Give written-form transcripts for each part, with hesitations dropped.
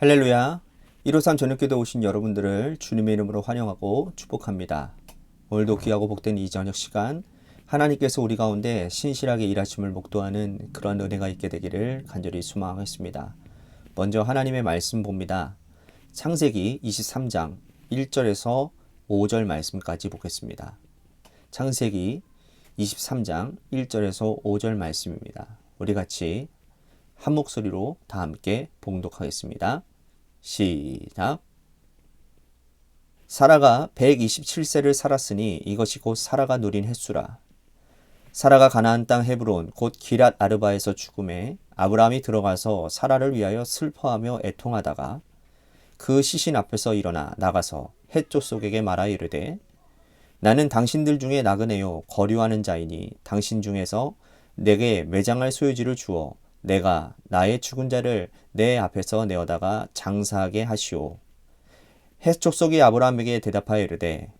할렐루야. 153 저녁교대 오신 여러분들을 주님의 이름으로 환영하고 축복합니다. 오늘도 귀하고 복된 이 저녁 시간 하나님께서 우리 가운데 신실하게 일하심을 목도하는 그런 은혜가 있게 되기를 간절히 소망하겠습니다. 먼저 하나님의 말씀 봅니다. 창세기 23장 1절에서 5절 말씀까지 보겠습니다. 창세기 23장 1절에서 5절 말씀입니다. 우리 같이 한 목소리로 다 함께 봉독하겠습니다. 시작. 사라가 127세를 살았으니 이것이 곧 사라가 누린 횟수라. 사라가 가나안 땅 헤브론 곧 기랏 아르바에서 죽음에 아브라함이 들어가서 사라를 위하여 슬퍼하며 애통하다가 그 시신 앞에서 일어나 나가서 헷 족속에게 말하 이르되 나는 당신들 중에 나그네요 거류하는 자이니 당신 중에서 내게 매장할 소유지를 주어 내가 나의 죽은 자를 내 앞에서 내어다가 장사하게 하시오. 헷 족속이 아브라함에게 대답하여 이르되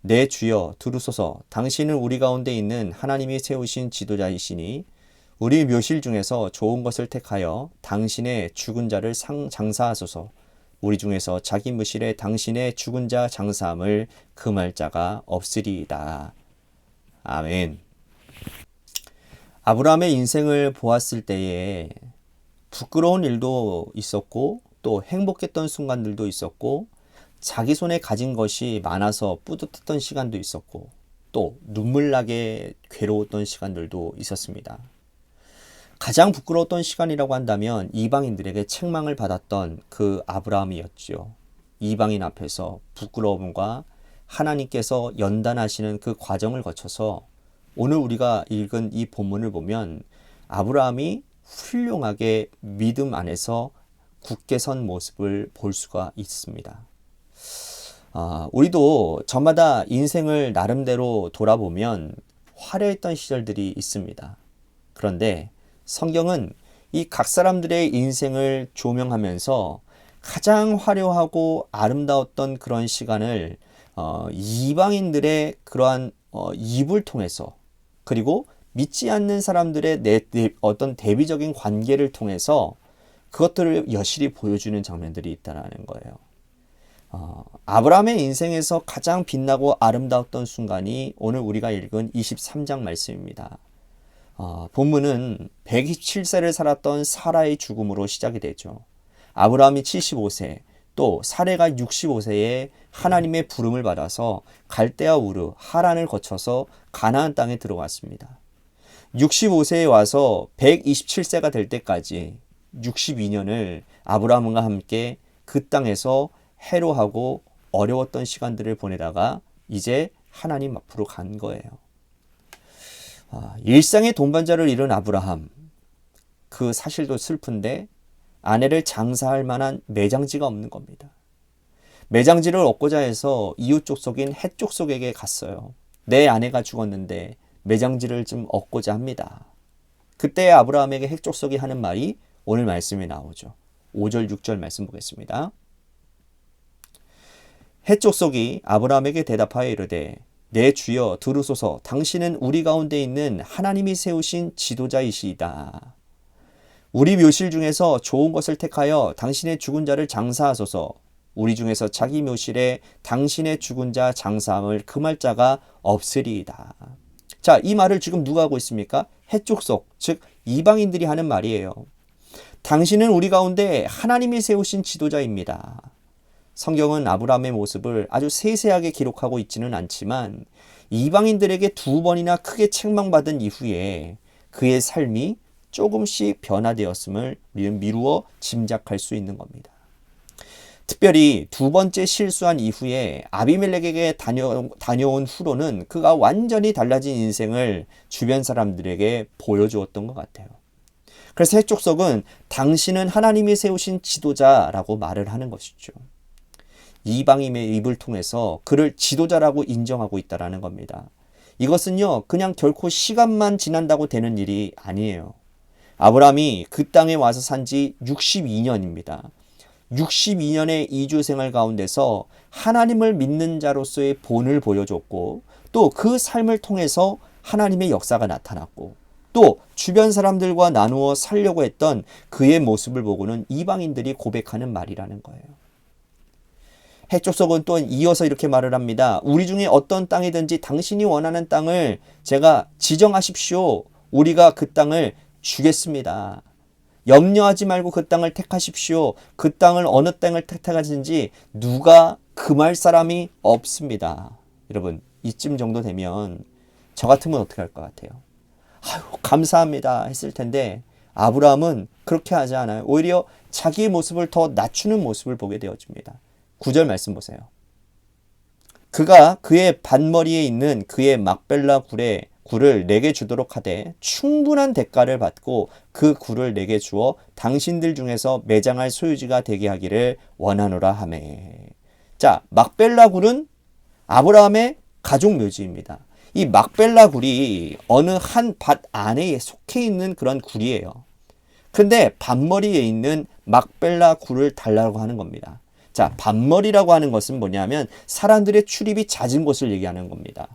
내 주여 들으소서. 당신은 우리 가운데 있는 하나님이 세우신 지도자이시니 우리 묘실 중에서 좋은 것을 택하여 당신의 죽은 자를 장사하소서. 우리 중에서 자기 묘실에 당신의 죽은 자 장사함을 금할 자가 없으리이다. 아멘. 아브라함의 인생을 보았을 때에 부끄러운 일도 있었고 또 행복했던 순간들도 있었고 자기 손에 가진 것이 많아서 뿌듯했던 시간도 있었고 또 눈물나게 괴로웠던 시간들도 있었습니다. 가장 부끄러웠던 시간이라고 한다면 이방인들에게 책망을 받았던 그 아브라함이었죠. 이방인 앞에서 부끄러움과 하나님께서 연단하시는 그 과정을 거쳐서 오늘 우리가 읽은 이 본문을 보면 아브라함이 훌륭하게 믿음 안에서 굳게 선 모습을 볼 수가 있습니다. 우리도 저마다 인생을 나름대로 돌아보면 화려했던 시절들이 있습니다. 그런데 성경은 이 각 사람들의 인생을 조명하면서 가장 화려하고 아름다웠던 그런 시간을 이방인들의 그러한 입을 통해서 그리고 믿지 않는 사람들의 어떤 대비적인 관계를 통해서 그것들을 여실히 보여주는 장면들이 있다는 거예요. 아브라함의 인생에서 가장 빛나고 아름다웠던 순간이 오늘 우리가 읽은 23장 말씀입니다. 본문은 127세를 살았던 사라의 죽음으로 시작이 되죠. 아브라함이 75세, 또 사레가 65세에 하나님의 부름을 받아서 갈대아 우르, 하란을 거쳐서 가나안 땅에 들어갔습니다. 65세에 와서 127세가 될 때까지 62년을 아브라함과 함께 그 땅에서 해로하고 어려웠던 시간들을 보내다가 이제 하나님 앞으로 간 거예요. 일상의 동반자를 잃은 아브라함, 그 사실도 슬픈데 아내를 장사할 만한 매장지가 없는 겁니다. 매장지를 얻고자 해서 이웃 족속인 헷 족속에게 갔어요. 내 아내가 죽었는데 매장지를 좀 얻고자 합니다. 그때 아브라함에게 헷 족속이 하는 말이 오늘 말씀에 나오죠. 5절 6절 말씀 보겠습니다. 헷 족속이 아브라함에게 대답하여 이르되 내 주여 들으소서. 당신은 우리 가운데 있는 하나님이 세우신 지도자이시이다. 우리 묘실 중에서 좋은 것을 택하여 당신의 죽은 자를 장사하소서. 우리 중에서 자기 묘실에 당신의 죽은 자 장사함을 금할 자가 없으리이다. 자, 이 말을 지금 누가 하고 있습니까? 헷 족속, 즉 이방인들이 하는 말이에요. 당신은 우리 가운데 하나님이 세우신 지도자입니다. 성경은 아브라함의 모습을 아주 세세하게 기록하고 있지는 않지만 이방인들에게 2번이나 크게 책망받은 이후에 그의 삶이 조금씩 변화되었음을 우리는 미루어 짐작할 수 있는 겁니다. 특별히 2번째 실수한 이후에 아비멜렉에게 다녀온 후로는 그가 완전히 달라진 인생을 주변 사람들에게 보여주었던 것 같아요. 그래서 헷 족속은 당신은 하나님이 세우신 지도자라고 말을 하는 것이죠. 이방인의 입을 통해서 그를 지도자라고 인정하고 있다는 겁니다. 이것은요, 그냥 결코 시간만 지난다고 되는 일이 아니에요. 아브라함이 그 땅에 와서 산 지 62년입니다. 62년의 이주 생활 가운데서 하나님을 믿는 자로서의 본을 보여줬고 또 그 삶을 통해서 하나님의 역사가 나타났고 또 주변 사람들과 나누어 살려고 했던 그의 모습을 보고는 이방인들이 고백하는 말이라는 거예요. 해족속은 또 이어서 이렇게 말을 합니다. 우리 중에 어떤 땅이든지 당신이 원하는 땅을 제가 지정하십시오. 우리가 그 땅을 주겠습니다. 염려하지 말고 그 땅을 택하십시오. 그 땅을 어느 땅을 택하든지 누가 금할 사람이 없습니다. 여러분, 이쯤 정도 되면 저 같으면 어떻게 할 것 같아요? 아유, 감사합니다 했을 텐데 아브라함은 그렇게 하지 않아요. 오히려 자기의 모습을 더 낮추는 모습을 보게 되어집니다. 9절 말씀 보세요. 그가 그의 밭머리에 있는 그의 막벨라 굴을 내게 주도록 하되 충분한 대가를 받고 그 굴을 내게 주어 당신들 중에서 매장할 소유지가 되게 하기를 원하노라 하매. 자, 막벨라 굴은 아브라함의 가족 묘지입니다. 이 막벨라 굴이 어느 한 밭 안에 속해 있는 그런 굴이에요. 근데 밭머리에 있는 막벨라 굴을 달라고 하는 겁니다. 자, 밭머리라고 하는 것은 뭐냐면 사람들의 출입이 잦은 곳을 얘기하는 겁니다.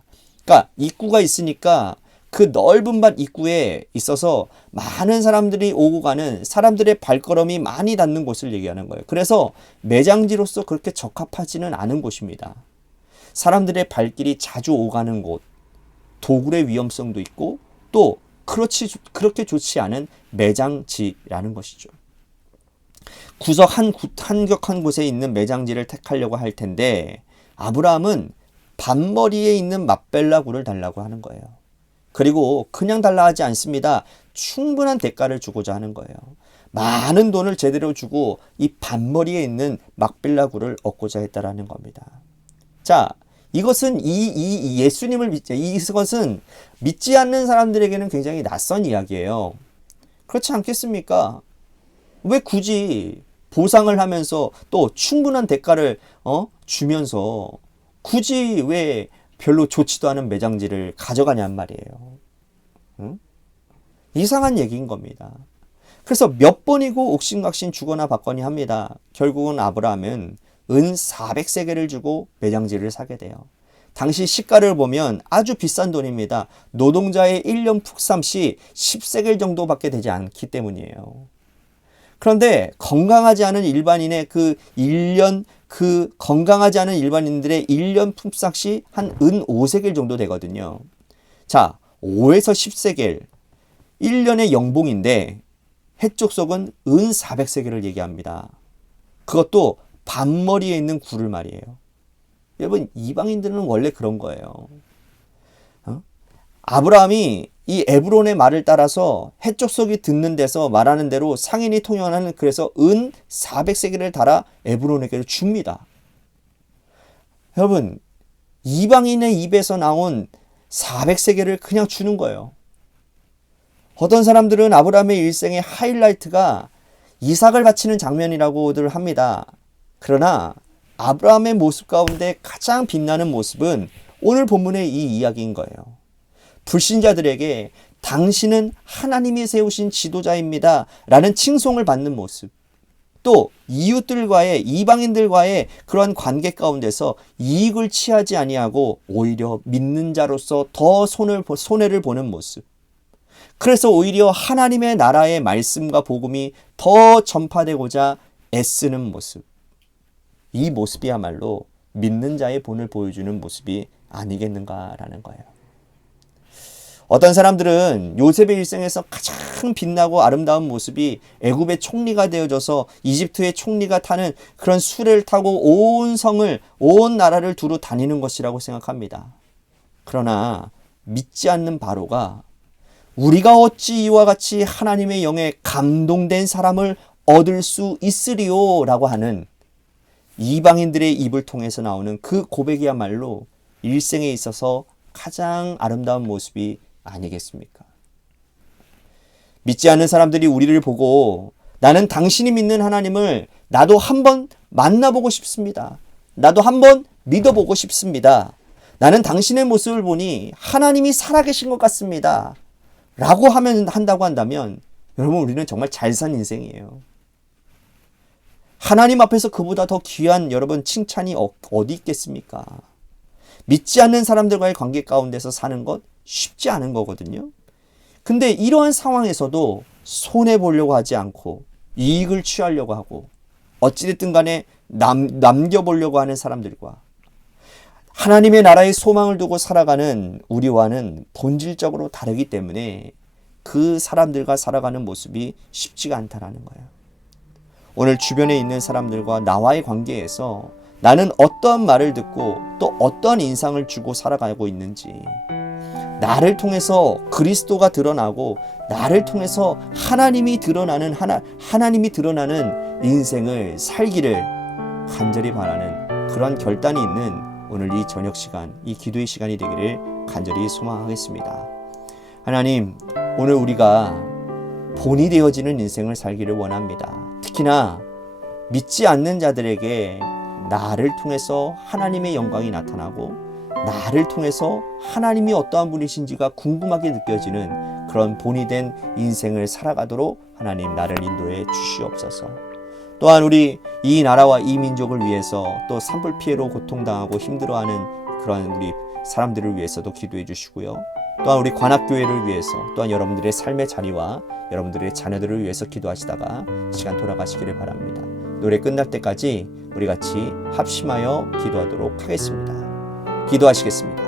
그러니까 입구가 있으니까 그 넓은 밭 입구에 있어서 많은 사람들이 오고 가는 사람들의 발걸음이 많이 닿는 곳을 얘기하는 거예요. 그래서 매장지로서 그렇게 적합하지는 않은 곳입니다. 사람들의 발길이 자주 오가는 곳, 도굴의 위험성도 있고 또 그렇게 좋지 않은 매장지라는 것이죠. 구석 한적한 곳에 있는 매장지를 택하려고 할 텐데 아브라함은 밭머리에 있는 막벨라 굴을 달라고 하는 거예요. 그리고 그냥 달라 하지 않습니다. 충분한 대가를 주고자 하는 거예요. 많은 돈을 제대로 주고 이 밭머리에 있는 막벨라 굴을 얻고자 했다라는 겁니다. 자, 이것은 이것은 믿지 않는 사람들에게는 굉장히 낯선 이야기예요. 그렇지 않겠습니까? 왜 굳이 보상을 하면서 또 충분한 대가를 주면서 굳이 왜 별로 좋지도 않은 매장지를 가져가냔 말이에요. 응? 이상한 얘기인 겁니다. 그래서 몇 번이고 옥신각신 주거나 받거니 합니다. 결국은 아브라함은 은 400세겔을 주고 매장지를 사게 돼요. 당시 시가를 보면 아주 비싼 돈입니다. 노동자의 1년 푹삼시 10세겔 정도밖에 되지 않기 때문이에요. 그런데 건강하지 않은 일반인의 건강하지 않은 일반인들의 1년 품삯이 한 은 5세겔 정도 되거든요. 자, 5에서 10세겔 1년의 연봉인데 해족속은 은 400세겔을 얘기합니다. 그것도 밭머리에 있는 굴을 말이에요. 여러분, 이방인들은 원래 그런 거예요. 아브라함이 이 에브론의 말을 따라서 해족속이 듣는 데서 말하는 대로 상인이 통용하는 그래서 은 400세겔을 달아 에브론에게 줍니다. 여러분, 이방인의 입에서 나온 400세겔을 그냥 주는 거예요. 어떤 사람들은 아브라함의 일생의 하이라이트가 이삭을 바치는 장면이라고들 합니다. 그러나 아브라함의 모습 가운데 가장 빛나는 모습은 오늘 본문의 이 이야기인 거예요. 불신자들에게 당신은 하나님이 세우신 지도자입니다 라는 칭송을 받는 모습, 또 이웃들과의 이방인들과의 그러한 관계 가운데서 이익을 취하지 아니하고 오히려 믿는 자로서 더 손해를 보는 모습, 그래서 오히려 하나님의 나라의 말씀과 복음이 더 전파되고자 애쓰는 모습, 이 모습이야말로 믿는 자의 본을 보여주는 모습이 아니겠는가라는 거예요. 어떤 사람들은 요셉의 일생에서 가장 빛나고 아름다운 모습이 애굽의 총리가 되어져서 이집트의 총리가 타는 그런 수레를 타고 온 나라를 두루 다니는 것이라고 생각합니다. 그러나 믿지 않는 바로가 우리가 어찌 이와 같이 하나님의 영에 감동된 사람을 얻을 수 있으리요 라고 하는 이방인들의 입을 통해서 나오는 그 고백이야말로 일생에 있어서 가장 아름다운 모습이 아니겠습니까? 믿지 않는 사람들이 우리를 보고 나는 당신이 믿는 하나님을 나도 한번 만나보고 싶습니다. 나도 한번 믿어보고 싶습니다. 나는 당신의 모습을 보니 하나님이 살아계신 것 같습니다. 라고 한다고 한다면 여러분, 우리는 정말 잘 산 인생이에요. 하나님 앞에서 그보다 더 귀한 여러분 칭찬이 어디 있겠습니까? 믿지 않는 사람들과의 관계 가운데서 사는 것 쉽지 않은 거거든요. 근데 이러한 상황에서도 손해보려고 하지 않고 이익을 취하려고 하고 어찌됐든 간에 남겨보려고 하는 사람들과 하나님의 나라의 소망을 두고 살아가는 우리와는 본질적으로 다르기 때문에 그 사람들과 살아가는 모습이 쉽지가 않다라는 거예요. 오늘 주변에 있는 사람들과 나와의 관계에서 나는 어떠한 말을 듣고 또 어떠한 인상을 주고 살아가고 있는지, 나를 통해서 그리스도가 드러나고 나를 통해서 하나님이 드러나는 인생을 살기를 간절히 바라는 그런 결단이 있는 오늘 이 저녁 시간, 이 기도의 시간이 되기를 간절히 소망하겠습니다. 하나님, 오늘 우리가 본이 되어지는 인생을 살기를 원합니다. 특히나 믿지 않는 자들에게 나를 통해서 하나님의 영광이 나타나고 나를 통해서 하나님이 어떠한 분이신지가 궁금하게 느껴지는 그런 본이 된 인생을 살아가도록 하나님 나를 인도해 주시옵소서. 또한 우리 이 나라와 이 민족을 위해서 또 산불 피해로 고통당하고 힘들어하는 그런 우리 사람들을 위해서도 기도해 주시고요. 또한 우리 관악교회를 위해서 또한 여러분들의 삶의 자리와 여러분들의 자녀들을 위해서 기도하시다가 시간 돌아가시기를 바랍니다. 노래 끝날 때까지 우리 같이 합심하여 기도하도록 하겠습니다. 기도하시겠습니다.